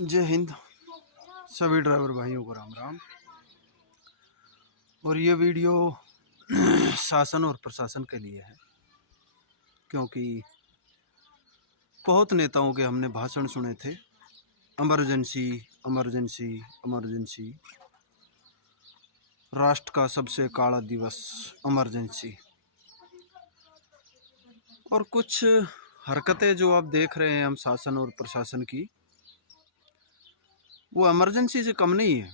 जय हिंद। सभी ड्राइवर भाइयों को राम राम। और ये वीडियो शासन और प्रशासन के लिए है, क्योंकि बहुत नेताओं के हमने भाषण सुने थे, इमरजेंसी इमरजेंसी इमरजेंसी, राष्ट्र का सबसे काला दिवस इमरजेंसी। और कुछ हरकतें जो आप देख रहे हैं हम शासन और प्रशासन की, वो इमरजेंसी से कम नहीं है।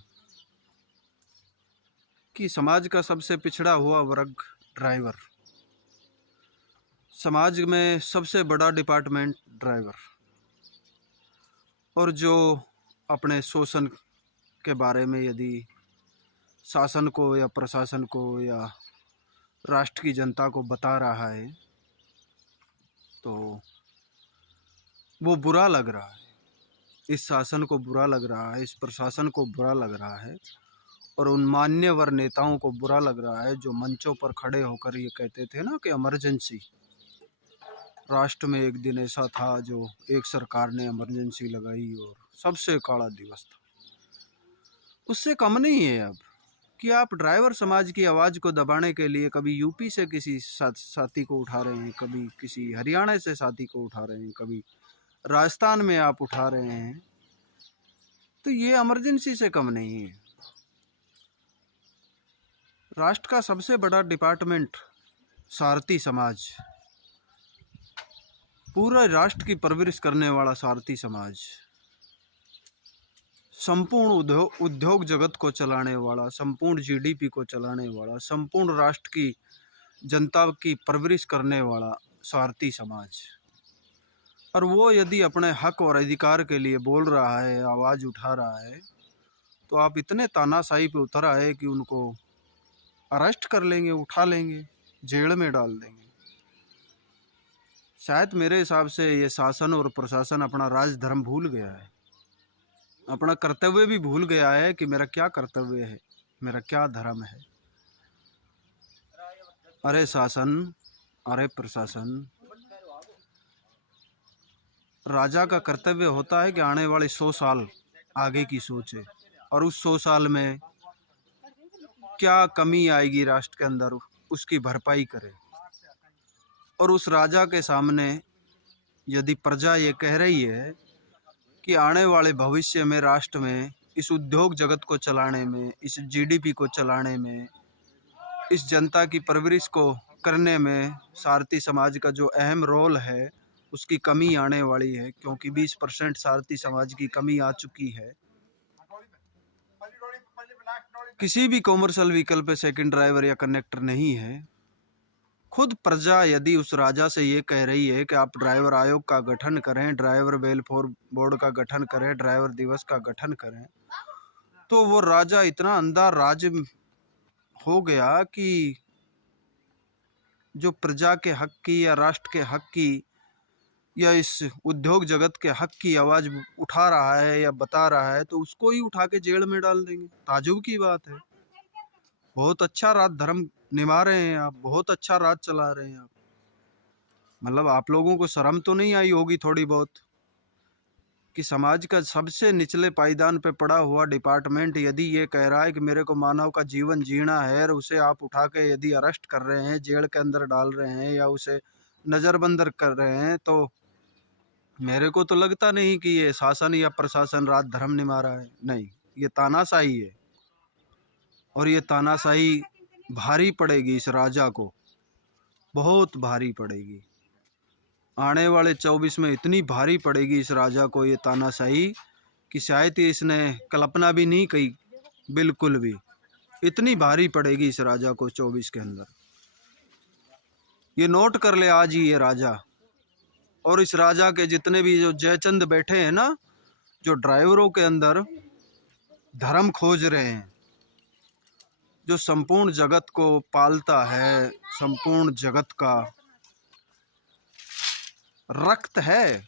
कि समाज का सबसे पिछड़ा हुआ वर्ग ड्राइवर, समाज में सबसे बड़ा डिपार्टमेंट ड्राइवर, और जो अपने शोषण के बारे में यदि शासन को या प्रशासन को या राष्ट्र की जनता को बता रहा है तो वो बुरा लग रहा है। इस शासन को बुरा लग रहा है, इस प्रशासन को बुरा लग रहा है, और उन मान्यवर नेताओं को बुरा लग रहा है जो मंचों पर खड़े होकर ये कहते थे ना कि इमरजेंसी। राष्ट्र में एक दिन ऐसा था जो एक सरकार ने इमरजेंसी लगाई और सबसे काला दिवस था। उससे कम नहीं है अब कि आप ड्राइवर समाज की आवाज़ को दबाने के लिए कभी यूपी से किसी साथी को उठा रहे हैं, कभी किसी हरियाणा से साथी को उठा रहे हैं, कभी राजस्थान में आप उठा रहे हैं, तो ये इमरजेंसी से कम नहीं है। राष्ट्र का सबसे बड़ा डिपार्टमेंट सारथी समाज, पूरे राष्ट्र की परवरिश करने वाला सारथी समाज, संपूर्ण उद्योग जगत को चलाने वाला, संपूर्ण जीडीपी को चलाने वाला, संपूर्ण राष्ट्र की जनता की परवरिश करने वाला सारथी समाज। और वो यदि अपने हक और अधिकार के लिए बोल रहा है, आवाज़ उठा रहा है, तो आप इतने तानाशाही पे उतर आए कि उनको अरेस्ट कर लेंगे, उठा लेंगे, जेल में डाल देंगे। शायद मेरे हिसाब से ये शासन और प्रशासन अपना राजधर्म भूल गया है, अपना कर्तव्य भी भूल गया है कि मेरा क्या कर्तव्य है, मेरा क्या धर्म है। अरे शासन, अरे प्रशासन, राजा का कर्तव्य होता है कि आने वाले 100 साल आगे की सोचे, और उस 100 साल में क्या कमी आएगी राष्ट्र के अंदर, उसकी भरपाई करे। और उस राजा के सामने यदि प्रजा ये कह रही है कि आने वाले भविष्य में राष्ट्र में इस उद्योग जगत को चलाने में, इस जीडीपी को चलाने में, इस जनता की परवरिश को करने में सारथी समाज का जो अहम रोल है उसकी कमी आने वाली है, क्योंकि 20% सारथी समाज की कमी आ चुकी है। किसी भी कॉमर्शियल व्हीकल पे सेकंड ड्राइवर या कनेक्टर नहीं है। खुद प्रजा यदि उस राजा से ये कह रही है कि आप ड्राइवर आयोग का गठन करें, ड्राइवर वेलफेयर बोर्ड का गठन करें, ड्राइवर दिवस का गठन करें, तो वो राजा इतना अंधा राज हो गया कि जो प्रजा के हक की या राष्ट्र के हक की या इस उद्योग जगत के हक की आवाज़ उठा रहा है या बता रहा है, तो उसको ही उठा के जेल में डाल देंगे। ताज्जुब की बात है। बहुत अच्छा राज धर्म निभा रहे हैं आप, बहुत अच्छा राज चला रहे हैं आप, मतलब आप लोगों को शर्म तो नहीं आई होगी थोड़ी बहुत कि समाज का सबसे निचले पायदान पे पड़ा हुआ डिपार्टमेंट यदि ये कह रहा है कि मेरे को मानव का जीवन जीना है, और उसे आप उठा के यदि अरेस्ट कर रहे हैं, जेल के अंदर डाल रहे हैं या उसे नज़रबंद कर रहे हैं, तो मेरे को तो लगता नहीं कि ये शासन या प्रशासन राज धर्म निभा रहा है। नहीं, ये तानाशाही है, और ये तानाशाही भारी पड़ेगी इस राजा को, बहुत भारी पड़ेगी। आने वाले 24 में इतनी भारी पड़ेगी इस राजा को ये तानाशाही कि शायद ही इसने कल्पना भी नहीं की, बिल्कुल भी। इतनी भारी पड़ेगी इस राजा को 24 के अंदर। ये नोट कर ले आज ही ये राजा, और इस राजा के जितने भी जो जयचंद बैठे हैं ना, जो ड्राइवरों के अंदर धर्म खोज रहे हैं, जो संपूर्ण जगत को पालता है, संपूर्ण जगत का रक्त है,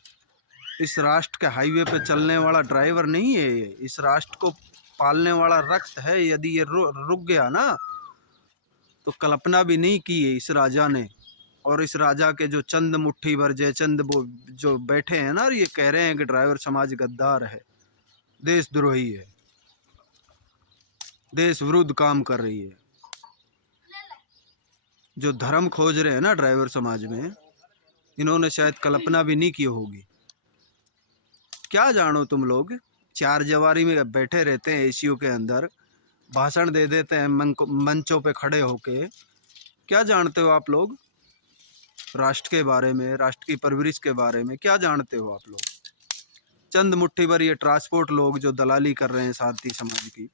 इस राष्ट्र के हाईवे पे चलने वाला ड्राइवर नहीं है ये, इस राष्ट्र को पालने वाला रक्त है। यदि ये रुक गया ना, तो कल्पना भी नहीं की है इस राजा ने। और इस राजा के जो चंद मुट्ठी भर जयचंद वो जो बैठे हैं ना, ये कह रहे हैं कि ड्राइवर समाज गद्दार है, देशद्रोही है, देश विरुद्ध काम कर रही है। जो धर्म खोज रहे हैं ना ड्राइवर समाज में, इन्होंने शायद कल्पना भी नहीं की होगी। क्या जानो तुम लोग, चार दीवारी में बैठे रहते हैं एसीओ के अंदर, भाषण दे देते हैं मंचों पे खड़े होके। क्या जानते हो आप लोग राष्ट्र के बारे में, राष्ट्र की परवरिश के बारे में? क्या जानते हो आप लोग? चंद मुट्ठी भर ये ट्रांसपोर्ट लोग जो दलाली कर रहे हैं सारथी समाज की,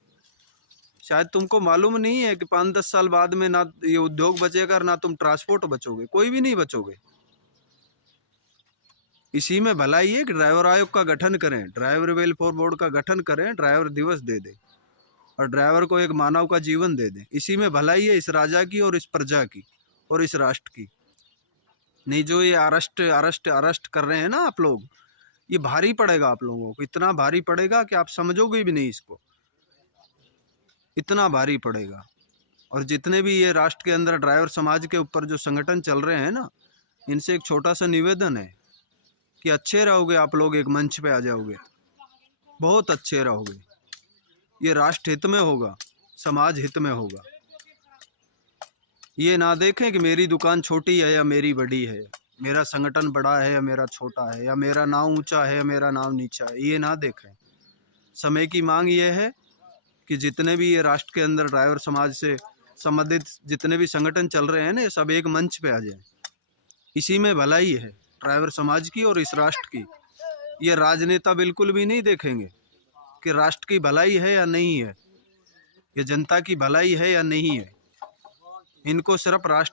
शायद तुमको मालूम नहीं है कि 5-10 साल बाद में ना ये उद्योग बचेगा, ना तुम ट्रांसपोर्ट बचोगे, कोई भी नहीं बचोगे। इसी में भलाई है कि ड्राइवर आयोग का गठन करें, ड्राइवर वेलफेयर बोर्ड का गठन करें, ड्राइवर दिवस दे दें और ड्राइवर को एक मानव का जीवन दे दें। इसी में भलाई है इस राजा की और इस प्रजा की और इस राष्ट्र की। नहीं जो ये अरेस्ट कर रहे हैं ना आप लोग, ये भारी पड़ेगा आप लोगों को, इतना भारी पड़ेगा कि आप समझोगे भी नहीं इसको, इतना भारी पड़ेगा। और जितने भी ये राष्ट्र के अंदर ड्राइवर समाज के ऊपर जो संगठन चल रहे हैं ना, इनसे एक छोटा सा निवेदन है कि अच्छे रहोगे आप लोग, एक मंच पे आ जाओगे, बहुत अच्छे रहोगे। ये राष्ट्र हित में होगा, समाज हित में होगा। ये ना देखें कि मेरी दुकान छोटी है या मेरी बड़ी है, मेरा संगठन बड़ा है या मेरा छोटा है, या मेरा नाम ऊंचा है या मेरा नाम नीचा है। ये ना देखें। समय की मांग ये है कि जितने भी ये राष्ट्र के अंदर ड्राइवर समाज से संबंधित जितने भी संगठन चल रहे हैं ना, ये सब एक मंच पे आ जाए। इसी में भलाई है ड्राइवर समाज की और इस राष्ट्र की। ये राजनेता बिल्कुल भी नहीं देखेंगे कि राष्ट्र की भलाई है या नहीं है, ये जनता की भलाई है या नहीं है। इनको सिर्फ राष्ट्र